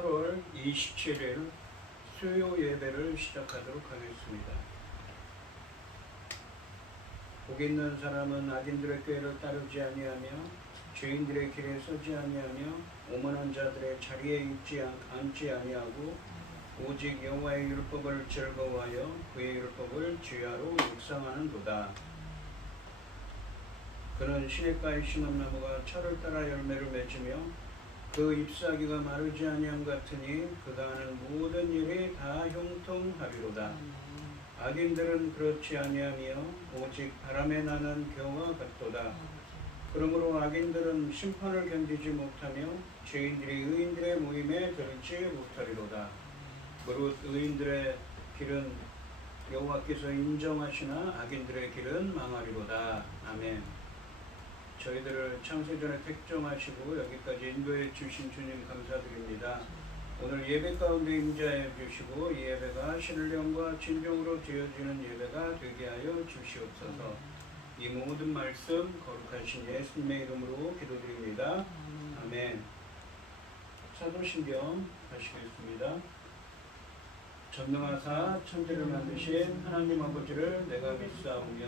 8월 27일 수요 예배를 시작하도록 하겠습니다. 복 있는 사람은 악인들의 꾀를 따르지 아니하며 죄인들의 길에 서지 아니하며 오만한 자들의 자리에 앉지 아니하고 오직 여호와의 율법을 즐거워하여 그의 율법을 주야로 묵상하는도다. 그는 시냇가에 심은 나무가 철을 따라 열매를 맺으며 그 잎사귀가 마르지 아니함 같으니 그가 하는 모든 일이 다 형통하리로다. 악인들은 그렇지 아니하며 오직 바람에 나는 겨와 같도다. 그러므로 악인들은 심판을 견디지 못하며 죄인들이 의인들의 모임에 들지 못하리로다. 무릇 의인들의 길은 여호와께서 인정하시나 악인들의 길은 망하리로다. 아멘. 저희들을 창세전에 택정하시고 여기까지 인도해 주신 주님 감사드립니다. 오늘 예배 가운데 임재하여 주시고 이 예배가 신령과 진정으로 드려지는 예배가 되게 하여 주시옵소서. 이 모든 말씀 거룩하신 예수님의 이름으로 기도드립니다. 아멘. 사도신경 하시겠습니다. 전능하사 천지를 만드신 하나님 아버지를 내가 믿사오며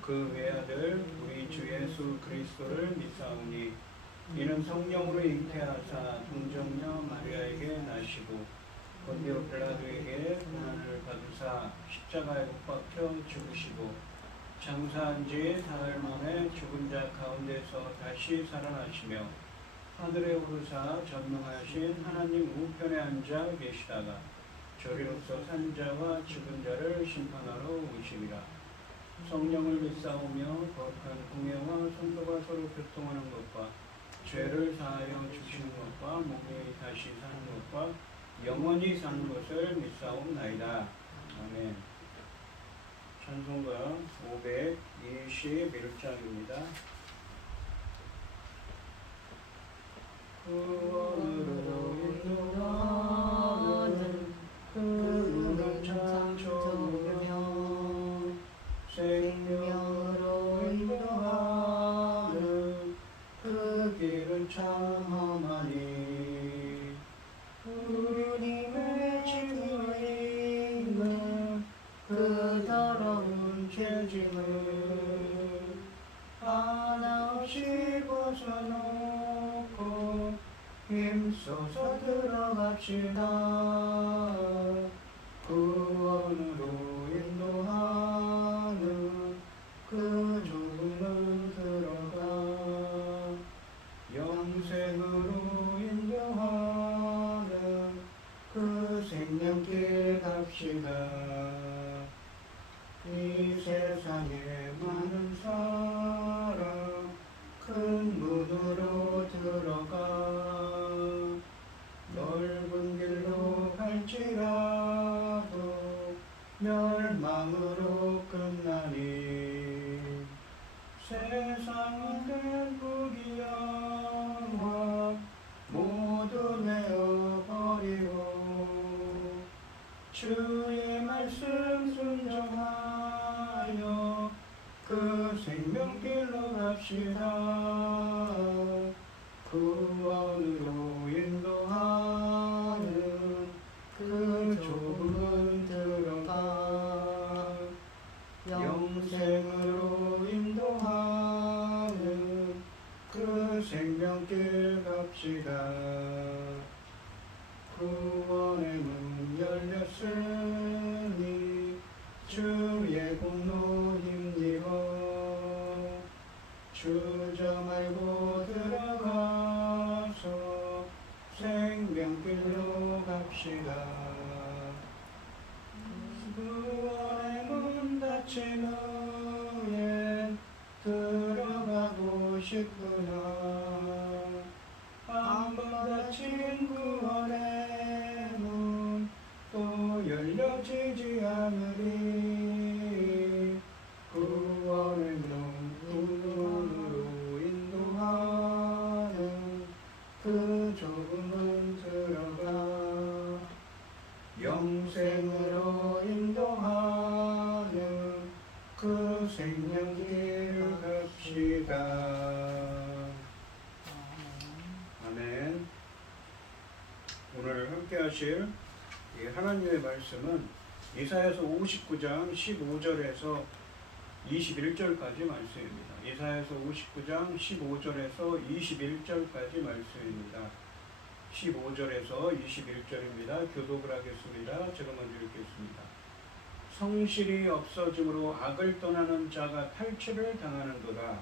그 외아들 우리 주 예수 그리스도를 믿사오니 이는 성령으로 잉태하사 동정녀 마리아에게 나시고 본디오 빌라도에게 고난을 받으사 십자가에 못 박혀 죽으시고 장사한 지 사흘 만에 죽은 자 가운데서 다시 살아나시며 하늘에 오르사 전능하신 하나님 우편에 앉아 계시다가 저리로서 산자와 죽은 자를 심판하러 오시리라. 성령을 믿사오며 거룩한 공예와 성도가 서로 교통하는 것과 죄를 사하여 주시는 것과 몸이 다시 사는 것과 영원히 사는 것을 믿사옵나이다. 아멘. 찬송가 521장입니다. 구원으로 인도하는 그 눈을 창조하며 생명으로 인도하는 그 길은 참 험하니 우리님의 지구에 있는 그 더러운 죄짐을 하나없이 벗어놓고 힘써서 들어갑시다. 구원으로 인도하는 그 좁은 들어가 영생으로 인도하는 그 생명길 갑시다. 이 세상에 많은 사람 큰 문으로 들어가 넓은 길로 갈지라도 멸망으로 끝나니 세상은 대폭이야와 모두 내어버리고 주의 말씀 순종하여 그 생명길로 갑시다. 구원으로 인도하는 그 좁은 들어가 영생으로 인도하는 그 생명길 갑시다. 구원의 문 열렸으니 주의 공로 힘입어 주저 말고 들어가서 생명길로 갑시다. 구원의 문 닫힌 후에 들어가고 싶구나. 한번 닫힌 구원의 문 또 열려지지 않으리. 구원의 문으로 인도하는 그 좁은 문 들어가 영생으로 인도하는 그 생명길 갑시다. 아멘. 오늘 말씀하실 이 하나님의 말씀은 이사야서 59장 15절에서 21절까지 말씀입니다. 이사야서 59장 15절에서 21절까지 말씀입니다. 15절에서 21절입니다. 교독을 하겠습니다. 제가 먼저 읽겠습니다. 성실이 없어짐으로 악을 떠나는 자가 탈취를 당하는도다.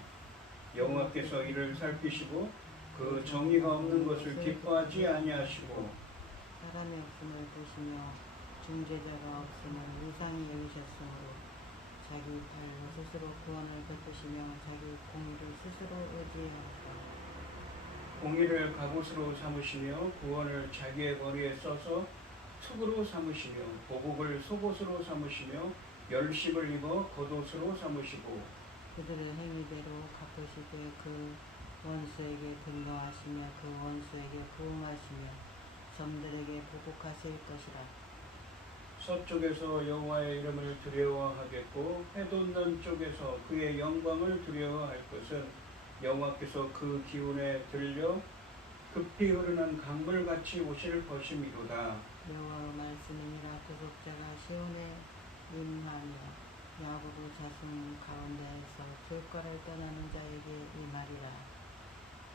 여호와께서 이를 살피시고 그 정의가 없는 것을 기뻐하지 아니하시고 사람의 없음을 보시며 중재자가 없음을 이상히 여기셨으므로 자기 발로 스스로 구원을 베푸시며 자기 공의를 스스로 의지하였다. 공의를 갑옷으로 삼으시며 구원을 자기의 머리에 써서 툭으로 삼으시며 보복을 속옷으로 삼으시며 열십을 입어 겉옷으로 삼으시고 그들의 행위대로 갚으시되 그 원수에게 등거하시며 그 원수에게 부응하시며 점들에게 보복하실 것이라. 서쪽에서 여호와의 이름을 두려워하겠고 해돋는 쪽에서 그의 영광을 두려워할 것은 여호와께서 그 기운에 들려 급히 흐르는 강물같이 오실 것이미로다. 여호와의 말씀이니라. 구속자가 시온에 임하며 야고보 자손 가운데에서 들과를 떠나는 자에게 이 말이라.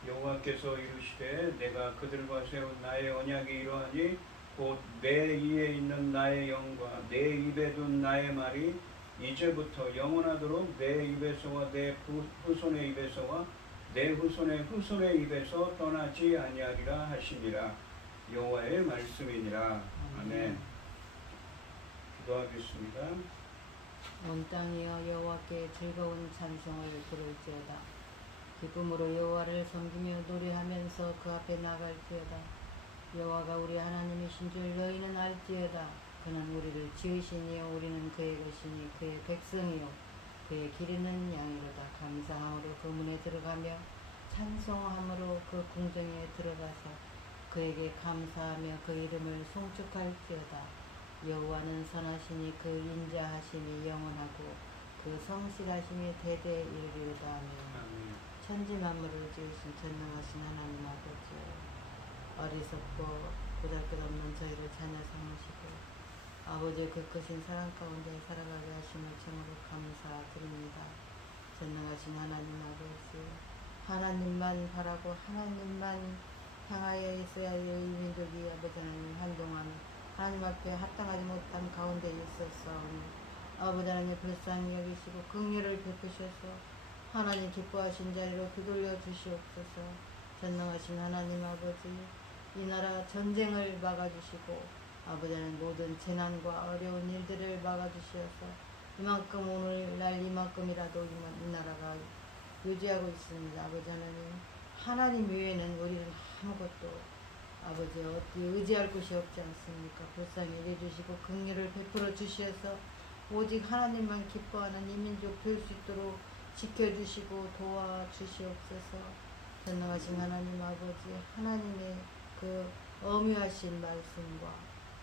여호와께서 이르시되 내가 그들과 세운 나의 언약이 이러하니 곧 내 이에 있는 나의 영과 내 입에 둔 나의 말이 이제부터 영원하도록 내 입에서와 내 후손의 입에서와 내 후손의 후손의 입에서 떠나지 아니하리라 하시니라. 여호와의 말씀이니라. 아멘. 기도하겠습니다. 온 땅이여 여호와께 즐거운 찬송을 부를지어다. 기쁨으로 여호와를 섬기며 노래하면서 그 앞에 나갈지어다. 여호와가 우리 하나님이신 줄 너희는 알지어다. 그는 우리를 지으시니요 우리는 그의 것이니 그의 백성이요 그의 기르는 양이로다. 감사함으로 그 문에 들어가며 찬송함으로 그 궁정에 들어가서 그에게 감사하며 그 이름을 송축할지어다. 여호와는 선하시니 그 인자하심이 영원하고 그 성실하심이 대대에 이르리로다. 아멘. 천지 만물을 지으신 전능하신 하나님 아버지, 어리석고 보잘것없는 저희를 자녀 삼으시고 아버지의 그 크신 사랑 가운데 살아가게 하심을 참으로 감사드립니다. 전능하신 하나님 아버지, 하나님만 바라고 하나님만 향하여 있어야 할 이 민족이 아버지 하나님 한동안 하나님 앞에 합당하지 못한 가운데 있었사오니 아버지 하나님 불쌍히 여기시고 긍휼을 베푸셔서 하나님 기뻐하신 자리로 되돌려 주시옵소서. 전능하신 하나님 아버지, 이 나라 전쟁을 막아주시고 아버지 하나님 모든 재난과 어려운 일들을 막아주시어서 이만큼 오늘날 이만큼이라도 이 나라가 유지하고 있습니다. 아버지 하나님 외에는 우리는 아무것도 아버지 어디 의지할 곳이 없지 않습니까? 불쌍히 여겨주시고 긍휼을 베풀어 주시어서 오직 하나님만 기뻐하는 이 민족 될 수 있도록 지켜주시고 도와주시옵소서. 전능하신 하나님 아버지, 하나님의 그 엄유하신 말씀과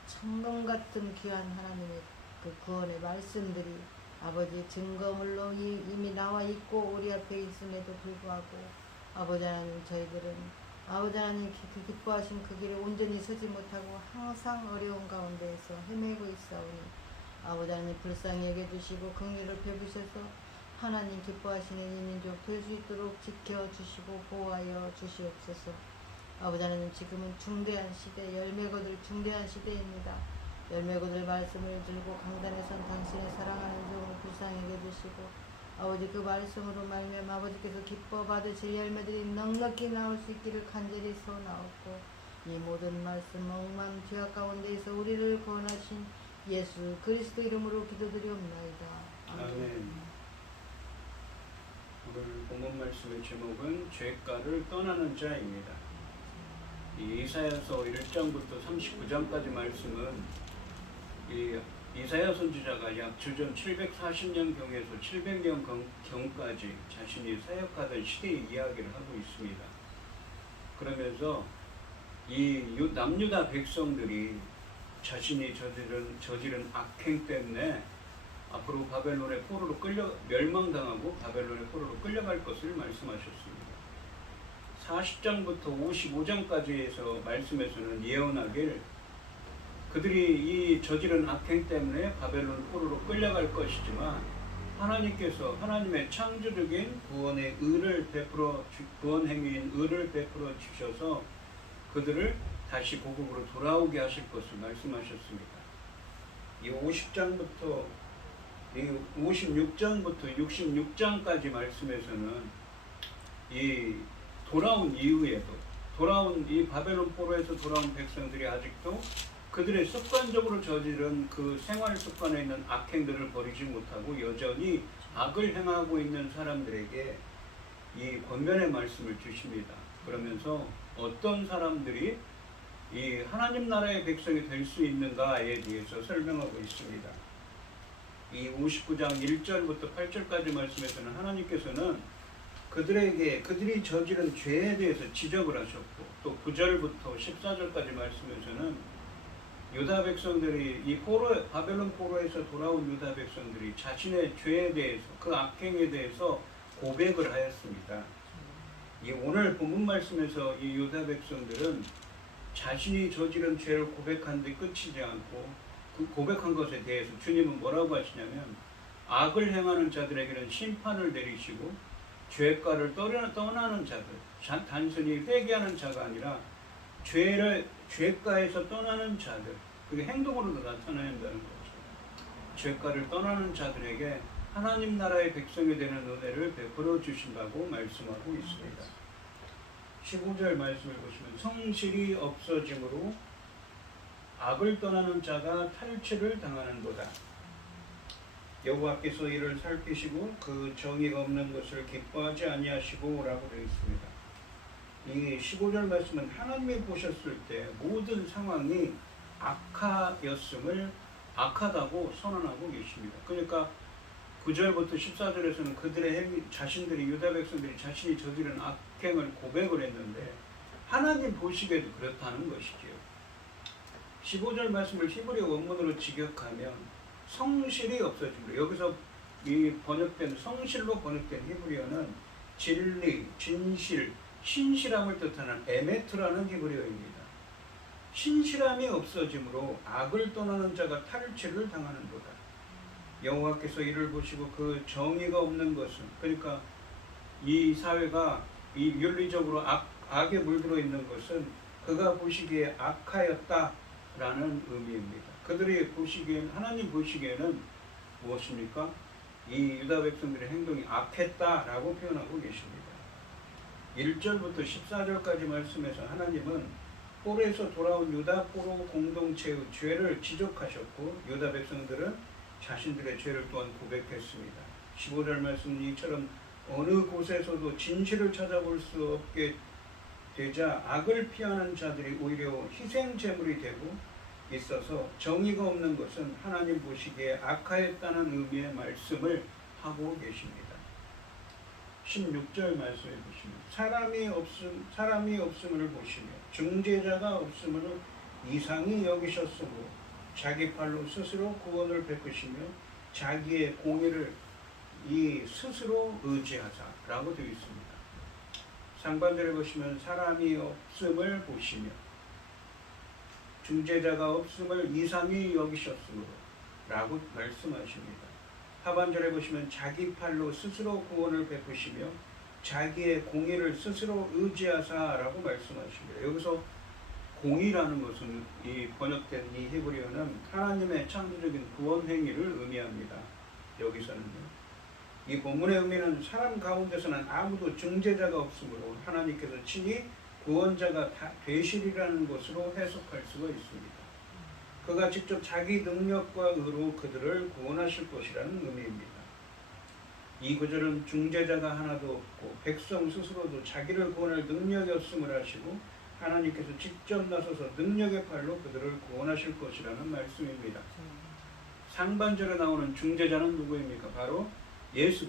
청동 같은 귀한 하나님의 그 구원의 말씀들이 아버지 증거물로 이미 나와 있고 우리 앞에 있음에도 불구하고 아버지 하나님 저희들은 아버지 하나님 기뻐하신 그 길에 온전히 서지 못하고 항상 어려운 가운데에서 헤매고 있사오니 아버지 하나님 불쌍히 여겨주시고 긍휼을 베푸셔서 하나님 기뻐하시는 이 민족 될 수 있도록 지켜주시고 보호하여 주시옵소서. 아버지 하나님 지금은 중대한 시대, 열매 거둘 중대한 시대입니다. 열매 거둘 말씀을 들고 강단에 선 당신의 사랑하는 종을 불쌍히 여겨주시고 아버지 그 말씀으로 말미암아 아버지께서 기뻐 받으실 열매들이 넉넉히 나올 수 있기를 간절히 소원하옵고 이 모든 말씀 엉망 죄악 가운데에서 우리를 구원하신 예수 그리스도 이름으로 기도드리옵나이다. 아멘. 오늘 본문 말씀의 제목은 죄가를 떠나는 자입니다. 이 이사야서 1장부터 39장까지 말씀은 이 이사야 선지자가 약 주전 740년 경에서 700년 경까지 자신이 사역하던 시대의 이야기를 하고 있습니다. 그러면서 이 남유다 백성들이 자신이 저지른 악행 때문에 앞으로 바벨론의 포로로 멸망당하고 바벨론의 포로로 끌려갈 것을 말씀하셨습니다. 40장부터 55장까지에서 말씀에서는 예언하길 그들이 이 저지른 악행 때문에 바벨론 포로로 끌려갈 것이지만 하나님께서 하나님의 창조적인 구원의 의를 구원 행위인 의를 베풀어 주셔서 그들을 다시 고국으로 돌아오게 하실 것을 말씀하셨습니다. 이 50장부터 이 56장부터 66장까지 말씀에서는 이 돌아온 이후에도 돌아온 이 바벨론 포로에서 돌아온 백성들이 아직도 그들의 습관적으로 저지른 그 생활 습관에 있는 악행들을 버리지 못하고 여전히 악을 행하고 있는 사람들에게 이 권면의 말씀을 주십니다. 그러면서 어떤 사람들이 이 하나님 나라의 백성이 될 수 있는가에 대해서 설명하고 있습니다. 이 59장 1절부터 8절까지 말씀에서는 하나님께서는 그들이 저지른 죄에 대해서 지적을 하셨고, 또 9절부터 14절까지 말씀에서는 유다 백성들이 이 바벨론 포로에서 돌아온 유다 백성들이 자신의 죄에 대해서, 그 악행에 대해서 고백을 하였습니다. 이 오늘 본문 말씀에서 이 유다 백성들은 자신이 저지른 죄를 고백한 데 끝이지 않고 그 고백한 것에 대해서 주님은 뭐라고 하시냐면 악을 행하는 자들에게는 심판을 내리시고 죄가를 떠나는 자들, 단순히 회개하는 자가 아니라 죄가에서 떠나는 자들, 그게 행동으로도 나타나야 한다는 거죠. 죄가를 떠나는 자들에게 하나님 나라의 백성이 되는 은혜를 베풀어 주신다고 말씀하고 있습니다. 15절 말씀을 보시면 성실이 없어짐으로 악을 떠나는 자가 탈취를 당하는도다. 여호와께서 이를 살피시고 그 정의가 없는 것을 기뻐하지 아니하시고 라고 되어 있습니다. 이 15절 말씀은 하나님이 보셨을 때 모든 상황이 악하다고 선언하고 계십니다. 그러니까 9절부터 14절에서는 자신들이 유다 백성들이 자신이 저지른 악행을 고백을 했는데 하나님 보시기에도 그렇다는 것이지요. 15절 말씀을 히브리 원문으로 직역하면 성실이 없어집니다. 여기서 이 성실로 번역된 히브리어는 진리, 진실, 신실함을 뜻하는 에메트라는 히브리어입니다. 신실함이 없어짐으로 악을 떠나는 자가 탈취를 당하는도다. 여호와께서 이를 보시고 그 정의가 없는 것은, 그러니까 이 사회가 이 윤리적으로 악에 물들어 있는 것은 그가 보시기에 악하였다라는 의미입니다. 하나님 보시기에는 무엇입니까? 이 유다 백성들의 행동이 악했다라고 표현하고 계십니다. 1절부터 14절까지 말씀에서 하나님은 포로에서 돌아온 유다 포로 공동체의 죄를 지적하셨고 유다 백성들은 자신들의 죄를 또한 고백했습니다. 15절 말씀은 이처럼 어느 곳에서도 진실을 찾아볼 수 없게 되자 악을 피하는 자들이 오히려 희생 제물이 되고 있어서 정의가 없는 것은 하나님 보시기에 악하였다는 의미의 말씀을 하고 계십니다. 16절 말씀해 보시면 사람이 없음을 보시며 중재자가 없음을 이상히 여기셨으므로 자기 팔로 스스로 구원을 베푸시며 자기의 공의를 스스로 의지하사라고 되어 있습니다. 상반절에 보시면 사람이 없음을 보시며 중재자가 없음을 이상히 여기셨으므로 라고 말씀하십니다. 하반절에 보시면 자기 팔로 스스로 구원을 베푸시며 자기의 공의를 스스로 의지하사라고 말씀하십니다. 여기서 공의라는 것은 이 번역된 이 히브리어는 하나님의 창조적인 구원 행위를 의미합니다. 여기서는요. 이 본문의 의미는 사람 가운데서는 아무도 중재자가 없으므로 하나님께서 친히 구원자가 되시리라는 것으로 해석할 수가 있습니다. 그가 직접 자기 능력과 의로 그들을 구원하실 것이라는 의미입니다. 이 구절은 중재자가 하나도 없고 백성 스스로도 자기를 구원할 능력이 없음을 아시고 하나님께서 직접 나서서 능력의 팔로 그들을 구원하실 것이라는 말씀입니다. 상반절에 나오는 중재자는 누구입니까? 바로 예수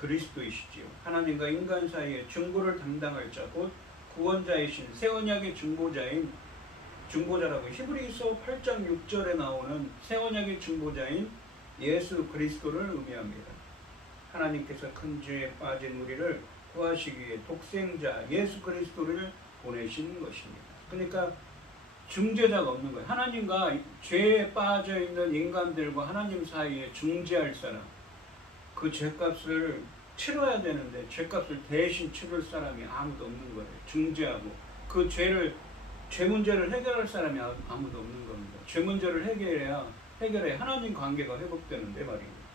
그리스도이시지요. 하나님과 인간 사이의 중보를 담당할 자, 곧 구원자이신 새 언약의 중보자라고 히브리서 8장 6절에 나오는 새 언약의 중보자인 예수 그리스도를 의미합니다. 하나님께서 큰 죄에 빠진 우리를 구하시기 위해 독생자 예수 그리스도를 보내신 것입니다. 그러니까 중재자가 없는 거예요. 하나님과 죄에 빠져 있는 인간들과 하나님 사이에 중재할 사람, 그 죄값을 치러야 되는데 죄값을 대신 치를 사람이 아무도 없는 거예요. 중재하고 그 죄 문제를 해결할 사람이 아무도 없는 겁니다. 죄 문제를 해결해야 하나님 관계가 회복되는데 말입니다.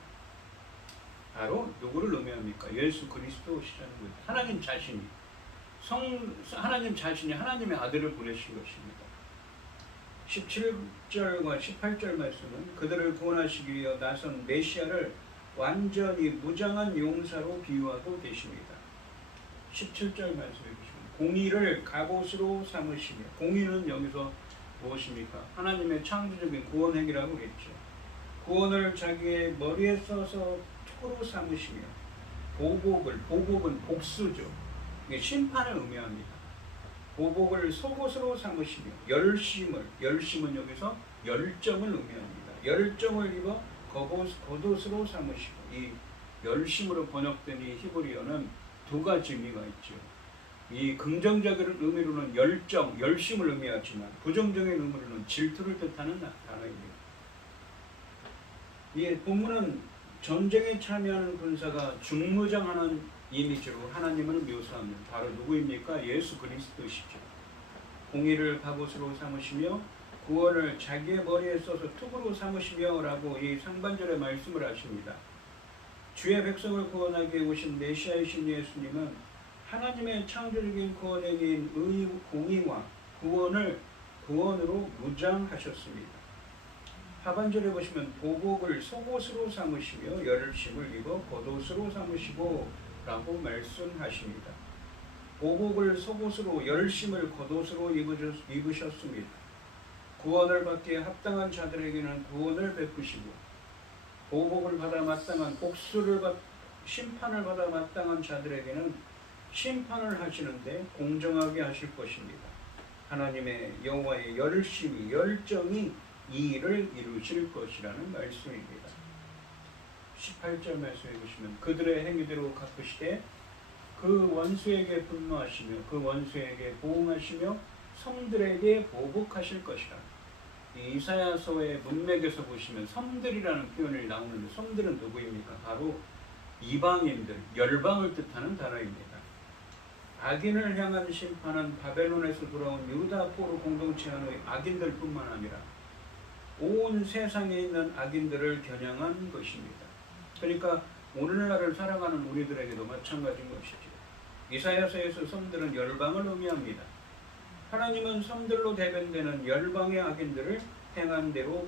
바로 누구를 의미합니까? 예수 그리스도시라는 거예요. 하나님 자신이 하나님의 아들을 보내신 것입니다. 17절과 18절 말씀은 그들을 구원하시기 위해 나선 메시아를 완전히 무장한 용사로 비유하고 계십니다. 17절 말씀해 보시면 공의를 갑옷으로 삼으시며, 공의는 여기서 무엇입니까? 하나님의 창조적인 구원 행위라고 했죠. 구원을 자기의 머리에 써서 투구로 삼으시며, 보복은 복수죠. 이게 심판을 의미합니다. 보복을 속옷으로 삼으시며, 열심은 여기서 열정을 의미합니다. 열정을 입어 겉옷으로 삼으시고, 이 열심으로 번역된 이 히브리어는 두 가지 의미가 있죠. 이 긍정적인 의미로는 열심을 의미하지만 부정적인 의미로는 질투를 뜻하는 단어입니다. 이 본문은 전쟁에 참여하는 군사가 중무장하는 이미지로 하나님을 묘사합니다. 바로 누구입니까? 예수 그리스도시죠. 공의를 갑옷으로 삼으시며 구원을 자기의 머리에 써서 투구로 삼으시며 라고 이 상반절에 말씀을 하십니다. 주의 백성을 구원하기 위해 오신 메시아이신 예수님은 하나님의 창조적인 구원행위인 공의와 구원으로 무장하셨습니다. 하반절에 보시면 보복을 속옷으로 삼으시며 열심을 입어 겉옷으로 삼으시고 라고 말씀하십니다. 보복을 속옷으로 열심을 겉옷으로 입으셨습니다. 구원을 받기에 합당한 자들에게는 구원을 베푸시고 보복을 받아 마땅한 심판을 받아 마땅한 자들에게는 심판을 하시는데 공정하게 하실 것입니다. 하나님의 여호와의 열정이 이 일을 이루실 것이라는 말씀입니다. 18절 말씀해 보시면 그들의 행위대로 갚으시되 그 원수에게 분노하시며 그 원수에게 보응하시며 성들에게 보복하실 것이라. 이 이사야서의 문맥에서 보시면 성들이라는 표현이 나오는데 성들은 누구입니까? 바로 이방인들, 열방을 뜻하는 단어입니다. 악인을 향한 심판은 바벨론에서 돌아온 유다 포로 공동체 안의 악인들뿐만 아니라 온 세상에 있는 악인들을 겨냥한 것입니다. 그러니까 오늘날을 살아가는 우리들에게도 마찬가지인 것이죠. 이사야서에서 성들은 열방을 의미합니다. 하나님은 성들로 대변되는 열방의 악인들을 행한 대로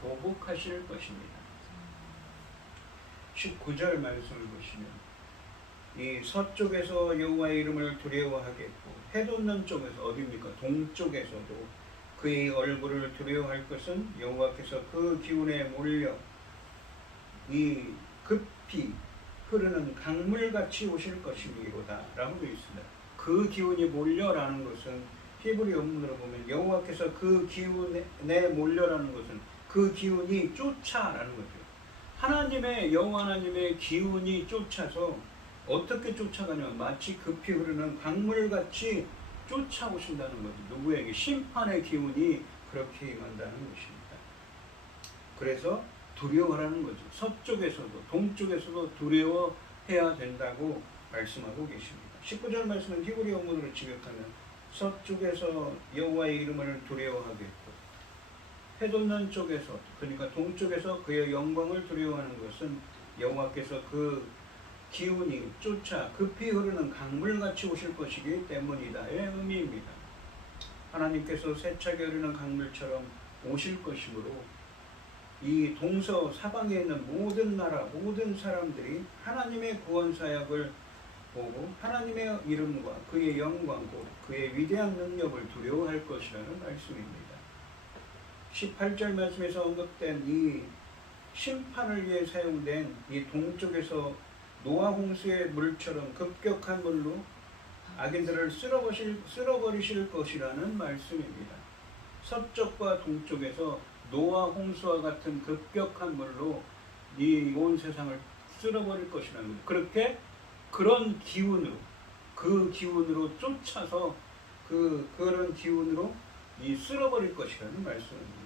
보복하실 것입니다. 19절 말씀을 보시면 이 서쪽에서 여호와의 이름을 두려워하겠고 해돋는 쪽에서 어디입니까? 동쪽에서도 그의 얼굴을 두려워할 것은 여호와께서 그 기운에 몰려 이 급히 흐르는 강물같이 오실 것이미로다 라고 되어 있습니다. 그 기운이 몰려라는 것은 히브리 원문으로 보면 여호와께서 그 기운에 몰려라는 것은 그 기운이 쫓아라는 거죠. 여호와 하나님의 기운이 쫓아서 어떻게 쫓아가냐면 마치 급히 흐르는 강물같이 쫓아오신다는 거죠. 누구에게? 심판의 기운이 그렇게 임한다는 것입니다. 그래서 두려워하라는 거죠. 서쪽에서도 동쪽에서도 두려워해야 된다고 말씀하고 계십니다. 19절 말씀은 히브리 원문으로 직역하면 서쪽에서 여호와의 이름을 두려워하겠고 해돋는 쪽에서 그러니까 동쪽에서 그의 영광을 두려워하는 것은 여호와께서 그 기운이 쫓아 급히 흐르는 강물같이 오실 것이기 때문이다의 의미입니다. 하나님께서 세차게 흐르는 강물처럼 오실 것이므로 이 동서 사방에 있는 모든 나라 모든 사람들이 하나님의 구원 사역을 보고 하나님의 이름과 그의 영광 곧 그의 위대한 능력을 두려워할 것이라는 말씀입니다. 18절 말씀에서 언급된 이 심판을 위해 사용된 이 동쪽에서 노아 홍수의 물처럼 급격한 물로 악인들을 쓸어버리실 것이라는 말씀입니다. 서쪽과 동쪽에서 노아 홍수와 같은 급격한 물로 이 온 세상을 쓸어버릴 것이라는 거죠. 그렇게 그런 기운으로 쫓아서 그런 기운으로 이 쓸어버릴 것이라는 말씀입니다.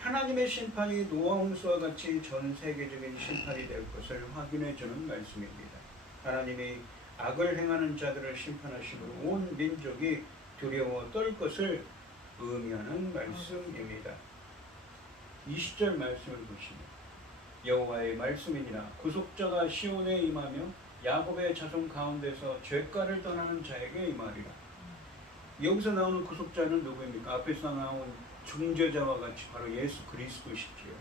하나님의 심판이 노아 홍수와 같이 전 세계적인 심판이 될 것을 확인해 주는 말씀입니다. 하나님이 악을 행하는 자들을 심판하심으로 온 민족이 두려워 떨 것을 의미하는 말씀입니다. 20절 말씀을 보시면 여호와의 말씀이니라 구속자가 시온에 임하며 야곱의 자손 가운데서 죄가를 떠나는 자에게 임하리라. 여기서 나오는 구속자는 누구입니까? 앞에서 나온 중재자와 같이 바로 예수 그리스도시지요.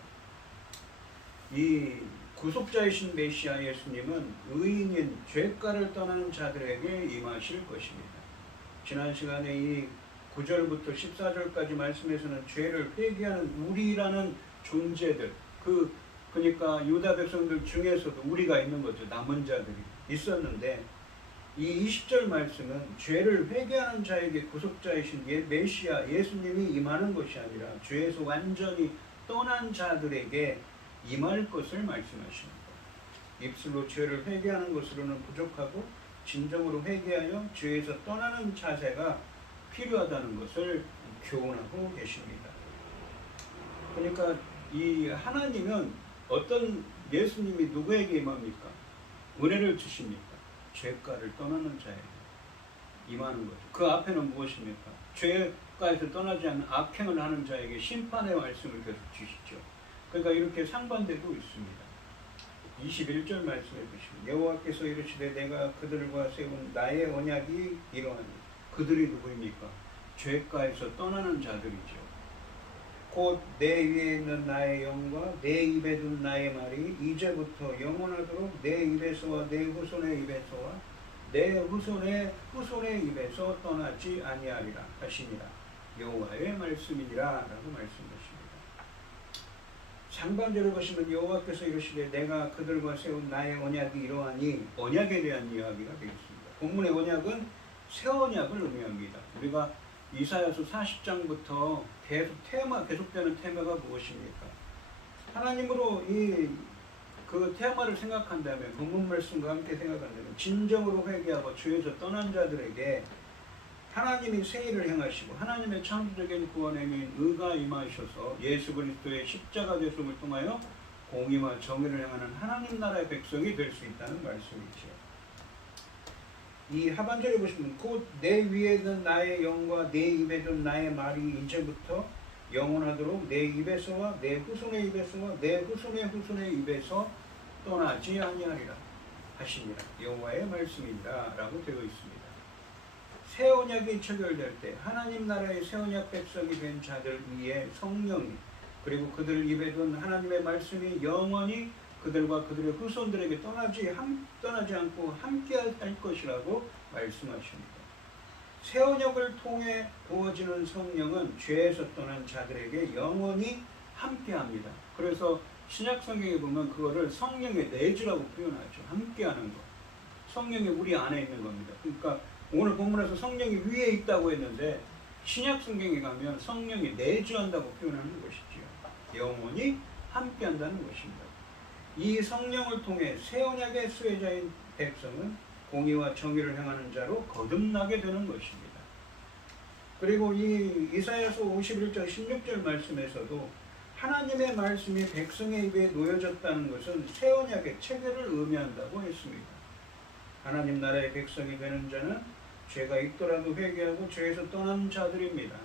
이 구속자이신 메시아 예수님은 의인인 죄가를 떠나는 자들에게 임하실 것입니다. 지난 시간에 이 9절부터 14절까지 말씀에서는 죄를 회개하는 우리라는 존재들, 그러니까 유다 백성들 중에서도 우리가 있는 거죠. 남은 자들이 있었는데 이 20절 말씀은 죄를 회개하는 자에게 구속자이신 메시아 예수님이 임하는 것이 아니라 죄에서 완전히 떠난 자들에게 임할 것을 말씀하시는 거예요. 입술로 죄를 회개하는 것으로는 부족하고 진정으로 회개하여 죄에서 떠나는 자세가 필요하다는 것을 교훈하고 계십니다. 그러니까 이 하나님은 어떤 예수님이 누구에게 임합니까? 은혜를 주십니까? 죄가를 떠나는 자에게 임하는 거죠. 그 앞에는 무엇입니까? 죄가에서 떠나지 않는 악행을 하는 자에게 심판의 말씀을 계속 주시죠. 그러니까 이렇게 상반되고 있습니다. 21절 말씀해 보시면 여호와께서 이르시되 내가 그들과 세운 나의 언약이 이러하니 그들이 누구입니까? 죄가에서 떠나는 자들이죠. 곧 내 위에 있는 나의 영과 내 입에 둔 나의 말이 이제부터 영원하도록 내 입에서와 내 후손의 입에서와 내 후손의 입에서 떠나지 아니하리라 하시니라. 여호와의 말씀이니라 라고 말씀하십니다. 상반절을 보시면 여호와께서 이르시되 내가 그들과 세운 나의 언약이 이러하니 언약에 대한 이야기가 되겠습니다. 본문의 언약은 새 언약을 의미합니다. 우리가 이사야서 40장부터 계속되는 테마가 무엇입니까? 하나님으로 그 테마를 생각한다면 본문 말씀과 함께 생각한다면 진정으로 회개하고 죄에서 떠난 자들에게 하나님이 새 일을 행하시고 하나님의 창조적인 구원에 의가 임하셔서 예수 그리스도의 십자가 대속을 통하여 공의와 정의를 행하는 하나님 나라의 백성이 될 수 있다는 말씀이죠. 이 하반절에 보시면 곧 내 위에 있는 나의 영과 내 입에 둔 나의 말이 이제부터 영원하도록 내 입에서와 내 후손의 입에서와 내 후손의 입에서 떠나지 아니하리라 하시니라. 여호와의 말씀이니라 라고 되어 있습니다. 새 언약이 체결될 때 하나님 나라의 새 언약 백성이 된 자들 위에 성령이 그리고 그들 입에 둔 하나님의 말씀이 영원히 그들과 그들의 후손들에게 떠나지 않고 함께 할 것이라고 말씀하십니다. 새 언약을 통해 부어지는 성령은 죄에서 떠난 자들에게 영원히 함께합니다. 그래서 신약 성경에 보면 그거를 성령의 내주라고 표현하죠. 함께하는 것. 성령이 우리 안에 있는 겁니다. 그러니까 오늘 본문에서 성령이 위에 있다고 했는데 신약 성경에 가면 성령이 내주한다고 표현하는 것이지요. 영원히 함께한다는 것입니다. 이 성령을 통해 새 언약의 수혜자인 백성은 공의와 정의를 행하는 자로 거듭나게 되는 것입니다. 그리고 이 이사야서 51장 16절 말씀에서도 하나님의 말씀이 백성의 입에 놓여졌다는 것은 새 언약의 체결을 의미한다고 했습니다. 하나님 나라의 백성이 되는 자는 죄가 있더라도 회개하고 죄에서 떠난 자들입니다.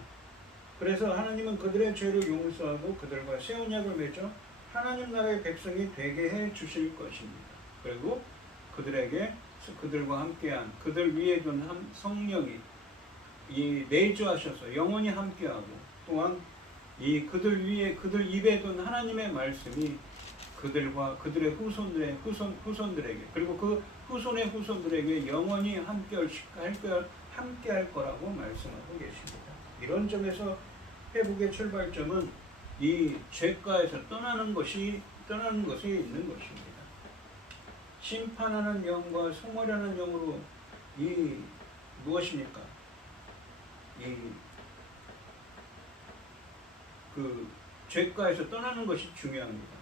그래서 하나님은 그들의 죄를 용서하고 그들과 새 언약을 맺어 하나님 나라의 백성이 되게 해 주실 것입니다. 그리고 그들과 함께한 그들 위에 둔 성령이 내주하셔서 영원히 함께하고 또한 그들 위에 그들 입에 둔 하나님의 말씀이 그들과 그들의 후손들에게 그리고 그 후손의 후손들에게 영원히 함께할 거라고 말씀하고 계십니다. 이런 점에서 회복의 출발점은 이 죄가에서 떠나는 것이 있는 것입니다. 심판하는 영과 송어라는 영으로 무엇입니까? 그 죄가에서 떠나는 것이 중요합니다.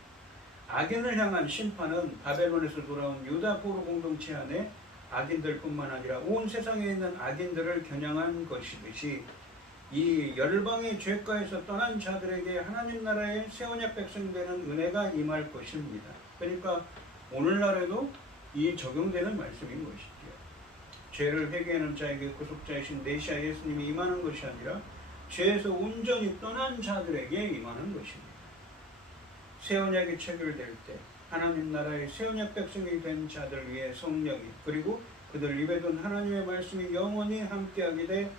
악인을 향한 심판은 바벨론에서 돌아온 유다 포로 공동체 안에 악인들뿐만 아니라 온 세상에 있는 악인들을 겨냥한 것이듯이 이 열방의 죄가에서 떠난 자들에게 하나님 나라의 새 언약 백성이 되는 은혜가 임할 것입니다. 그러니까 오늘날에도 이 적용되는 말씀인 것이죠. 죄를 회개하는 자에게 구속자이신 메시아 예수님이 임하는 것이 아니라 죄에서 온전히 떠난 자들에게 임하는 것입니다. 새 언약이 체결될 때 하나님 나라의 새 언약 백성이 된 자들 위해 성령이 그리고 그들 입에 둔 하나님의 말씀이 영원히 함께하게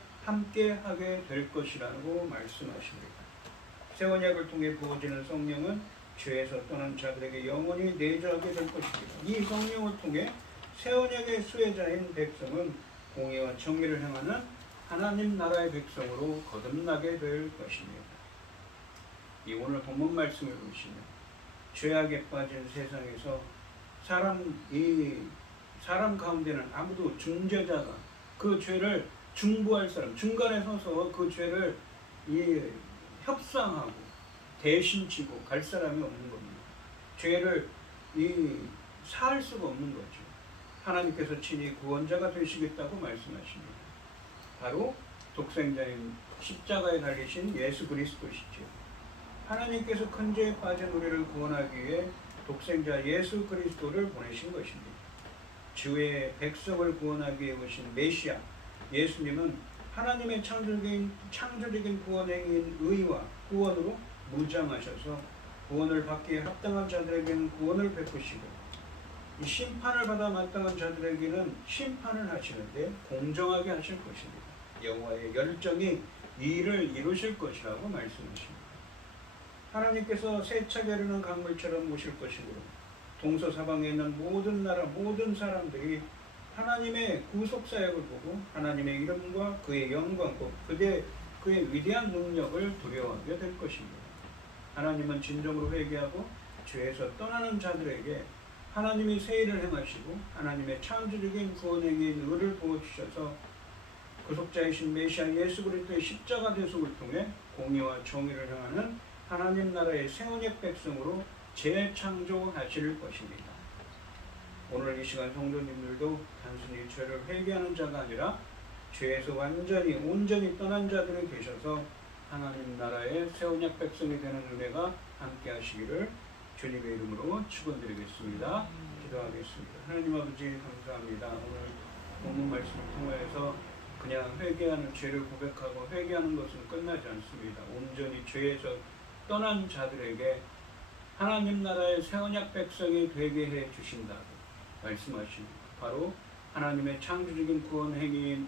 될 것이라고 말씀하십니다. 새 언약을 통해 부어지는 성령은 죄에서 떠난 자들에게 영원히 내주하게 될 것입니다. 이 성령을 통해 새 언약의 수혜자인 백성은 공의와 정의를 행하는 하나님 나라의 백성으로 거듭나게 될 것입니다. 이 오늘 본문 말씀을 보시면 죄악에 빠진 세상에서 사람 가운데는 아무도 중재자가 그 죄를 중보할 사람, 중간에 서서 그 죄를 협상하고 대신 지고 갈 사람이 없는 겁니다. 죄를 사할 수가 없는 거죠. 하나님께서 친히 구원자가 되시겠다고 말씀하십니다. 바로 독생자인 십자가에 달리신 예수 그리스도시죠. 하나님께서 큰 죄에 빠진 우리를 구원하기 위해 독생자 예수 그리스도를 보내신 것입니다. 주의 백성을 구원하기 위해 오신 메시아 예수님은 하나님의 창조적인 구원행위인 의와 구원으로 무장하셔서 구원을 받기에 합당한 자들에게는 구원을 베푸시고 이 심판을 받아 마땅한 자들에게는 심판을 하시는데 공정하게 하실 것입니다. 여호와의 열정이 이 일을 이루실 것이라고 말씀하십니다. 하나님께서 세차게 흐르는 강물처럼 오실 것이므로 동서사방에 있는 모든 나라 모든 사람들이 하나님의 구속사역을 보고 하나님의 이름과 그의 영광 그의 위대한 능력을 두려워하게 될 것입니다. 하나님은 진정으로 회개하고 죄에서 떠나는 자들에게 하나님이 새 일을 행하시고 하나님의 창조적인 구원행위인 의를 부어주셔서 구속자이신 메시아 예수 그리스도의 십자가 대속을 통해 공의와 정의를 행하는 하나님 나라의 새 언약 백성으로 재창조하실 것입니다. 오늘 이 시간 성도님들도 단순히 죄를 회개하는 자가 아니라 죄에서 온전히 떠난 자들이 되셔서 하나님 나라의 새 언약 백성이 되는 은혜가 함께 하시기를 주님의 이름으로 축원드리겠습니다. 기도하겠습니다. 하나님 아버지 감사합니다. 오늘 본문 말씀을 통해서 그냥 회개하는 죄를 고백하고 회개하는 것은 끝나지 않습니다. 온전히 죄에서 떠난 자들에게 하나님 나라의 새 언약 백성이 되게 해 주신다고 말씀하십니다. 바로 하나님의 창조적인 구원행위인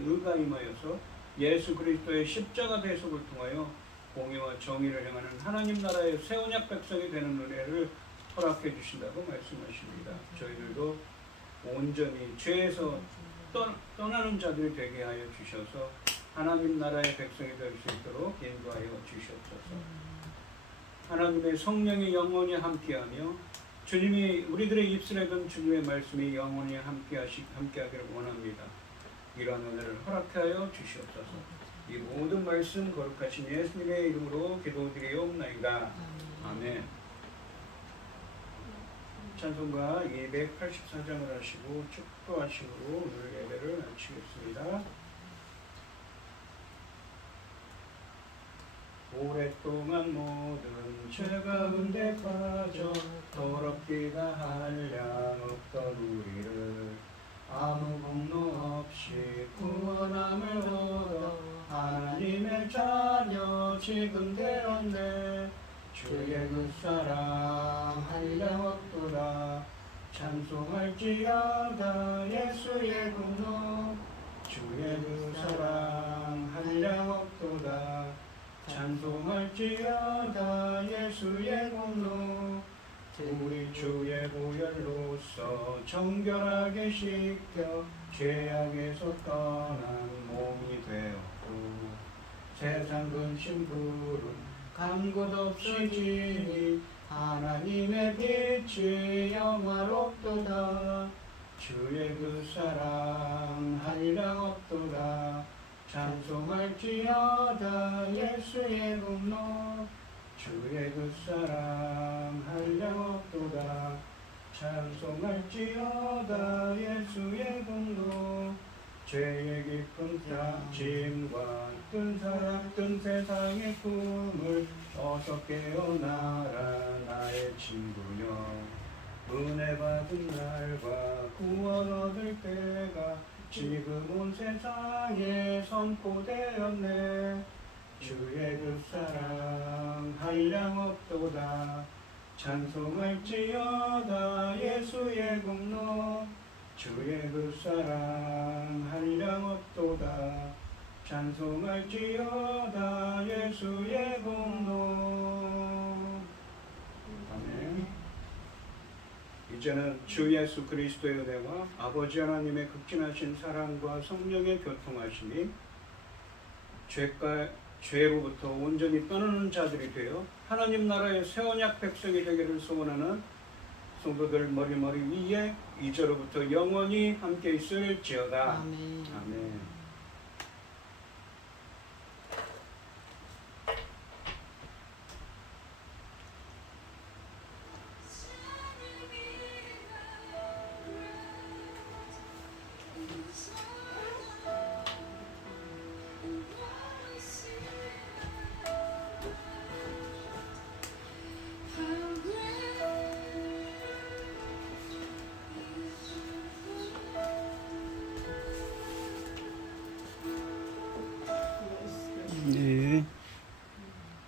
의가 임하여서 예수 그리스도의 십자가 대속을 통하여 공의와 정의를 행하는 하나님 나라의 새 언약 백성이 되는 은혜를 허락해 주신다고 말씀하십니다. 저희들도 온전히 죄에서 떠나는 자들이 되게 하여 주셔서 하나님 나라의 백성이 될 수 있도록 인도하여 주시옵소서. 하나님의 성령이 영원히 함께하며 주님이 우리들의 입술에 든 주님의 말씀이 영원히 함께하기를 원합니다. 이러한 은혜를 허락하여 주시옵소서. 이 모든 말씀 거룩하신 예수님의 이름으로 기도드리옵나이다. 아멘. 찬송가 284장을 하시고 축도하심으로 오늘 예배를 마치겠습니다. 오랫동안 모든 죄 가운데 빠져 더럽기가 한량 없던 우리를 아무 공로 없이 구원함을 얻어 하나님의 자녀 지금 되었네. 주의 그 사랑 한량 없도다. 찬송할지어다 예수의 공로. 주의 그 사랑 한량 없도다. 찬송할지어다 예수의 공로. 우리 주의 보혈로서 정결하게 씻겨 죄악에서 떠난 몸이 되었고 세상 근심 부름 간곳 없이 지니 하나님의 빛이 영화롭도다. 주의 그 사랑 한량 없도다. 찬송할지어다 예수의 공로. 주의 그 사랑 한량 없도다. 찬송할지어다 예수의 공로. 죄의 깊은 짐과 뜬 세상의 꿈을 어서 깨어나라 나의 친구여. 은혜 받은 날과 구원 얻을 때가 지금 온 세상에 선포되었네. 주의 그 사랑 한량없도다. 찬송할지어다 예수의 공로. 주의 그 사랑 한량없도다. 찬송할지어다 예수의 공로. 아멘. 이제는 주 예수 그리스도의 은혜와 아버지 하나님의 극진하신 사랑과 성령의 교통하심이 죄로부터 온전히 떠나는 자들이 되어 하나님 나라의 새 언약 백성이 되기를 소원하는 성도들 머리 위에 이제로부터 영원히 함께 있을지어다. 아멘. 아멘.